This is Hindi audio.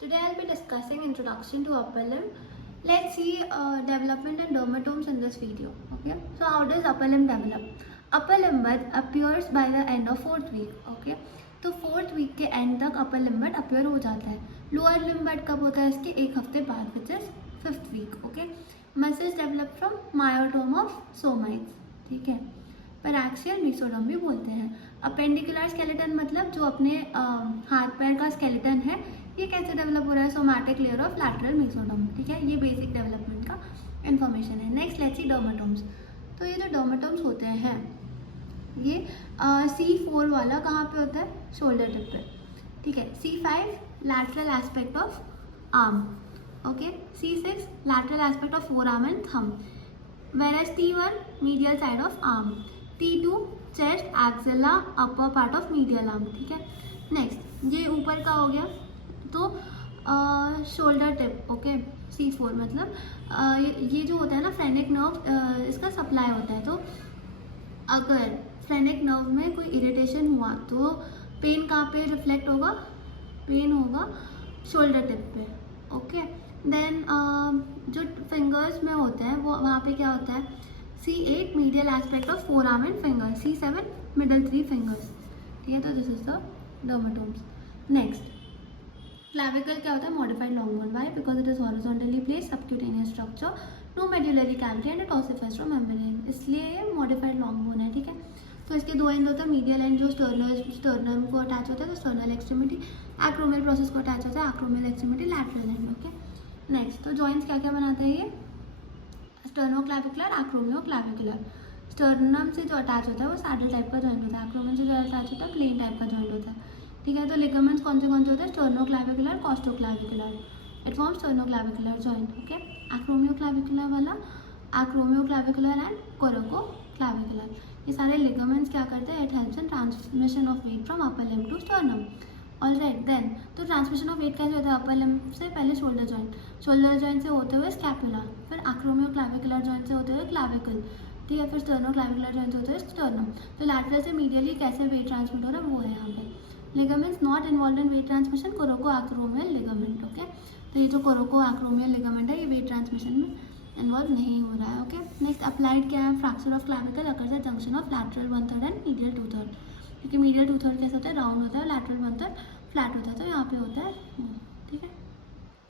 Today I'll be discussing introduction to upper limb. Let's see development and dermatomes in this video. Okay. So how does upper limb develop? Upper limb bud appears by the end of 4th week. Okay. तो 4th week के end तक upper limb bud appear हो जाता है. Lower limb bud कब होता है? इसके एक हफ्ते बाद, which is 5th week. Okay. Muscles develop from myotome of somites. ठीक है. पैराक्सियल मीसोडर्म भी बोलते हैं. अपेंडिकुलर स्केलेटन मतलब जो अपने हाथ पैर का स्केलेटन है, ये कैसे डेवलप हो रहा है? Somatic layer of lateral mesoderm. ठीक है, ये बेसिक डेवलपमेंट का इन्फॉर्मेशन है. Next let's see dermatomes. तो ये जो डर्माटोम्स होते हैं ये C4 वाला कहाँ पे होता है? शोल्डर टिप पे. ठीक है. C5 lateral aspect of arm. Okay. C6 lateral aspect of forearm and thumb. Whereas T1 medial side of arm. T2 chest, axilla, upper part of medial arm. ठीक है. नेक्स्ट ये ऊपर का हो गया तो शोल्डर टिप. ओके. C4 मतलब ये जो होता है ना फ्रेनिक नर्व, इसका सप्लाई होता है. तो अगर फ्रेनिक नर्व में कोई इरिटेशन हुआ तो पेन कहाँ पे रिफ्लेक्ट होगा? पेन होगा शोल्डर टिप पे. ओके. देन जो फिंगर्स में होते हैं वो वहाँ पे क्या होता है? C8 medial aspect of forearm and finger. C7 middle 3 fingers. ठीक है. तो this is the dermatomes. Next clavicle क्या होता है? Modified long bone. Why? Because it is horizontally placed, subcutaneous structure, no medullary cavity and ossifies from membrane, इसलिए ये मॉडिफाइड लॉन्ग बोन है. ठीक है. तो इसके दो एंड होता है. मीडियल एंड जो स्टर्नम को अटैच होता है, तो स्टर्नल एक्सट्रीमिटी. एक्रोमियल प्रोसेस को अटैच होता है, acromial extremity lateral and. Okay. Next तो जॉइंट्स क्या क्या बनाते हैं ये? स्टर्नोक्लैविकुलर, एक्रोमियोक्लैविकुलर. स्टर्नम से जो अटैच होता है वो सैडल टाइप का जॉइंट होता है. एक्रोमियल से जो अटैच होता है प्लेन टाइप का जॉइंट होता है. ठीक है. तो लिगामेंट्स कौन से होते हैं? Sternoclavicular, costoclavicular. It forms sternoclavicular joint. Okay. Acromioclavicular वाला एक्रोमियोक्लैविकुलर एंड कोरोकोक्लैविकुलर. ये सारे लिगामेंट्स क्या करते हैं? It helps in transmission of weight from upper limb to sternum. Alright. Then तो ट्रांसमिशन ऑफ वेट कैसे होता है? अपर लिम्ब से पहले शोल्डर जॉइंट, शोल्डर जॉइंट से होते हुए स्कैपुला, फिर एक्रोमियोक्लैविकुलर जॉइंट से होते हुए क्लैविकल. ठीक है. फिर स्टर्नोक्लैविकुलर जॉइंट से होते हुए स्टर्नम. तो लैटरल से मीडियली कैसे वेट ट्रांसमिट हो रहा है वो है यहाँ पे. Ligaments not involve in weight transmission. Coracoacromial ligament. Okay. तो ये जो कोरोको एक्रोमियल लिगामेंट है ये वेट ट्रांसमिशन में इन्वॉल्व नहीं हो रहा है. ओके. नेक्स्ट अप्लाइड क्या है? Fracture of clavicle occurs at junction of lateral 1/3 and medial 2/3. क्योंकि मीडियल 2/3 कैसे होता है? राउंड होता है, लैटरल 1/3 फ्लैट होता है. तो यहाँ पे होता है. ठीक है.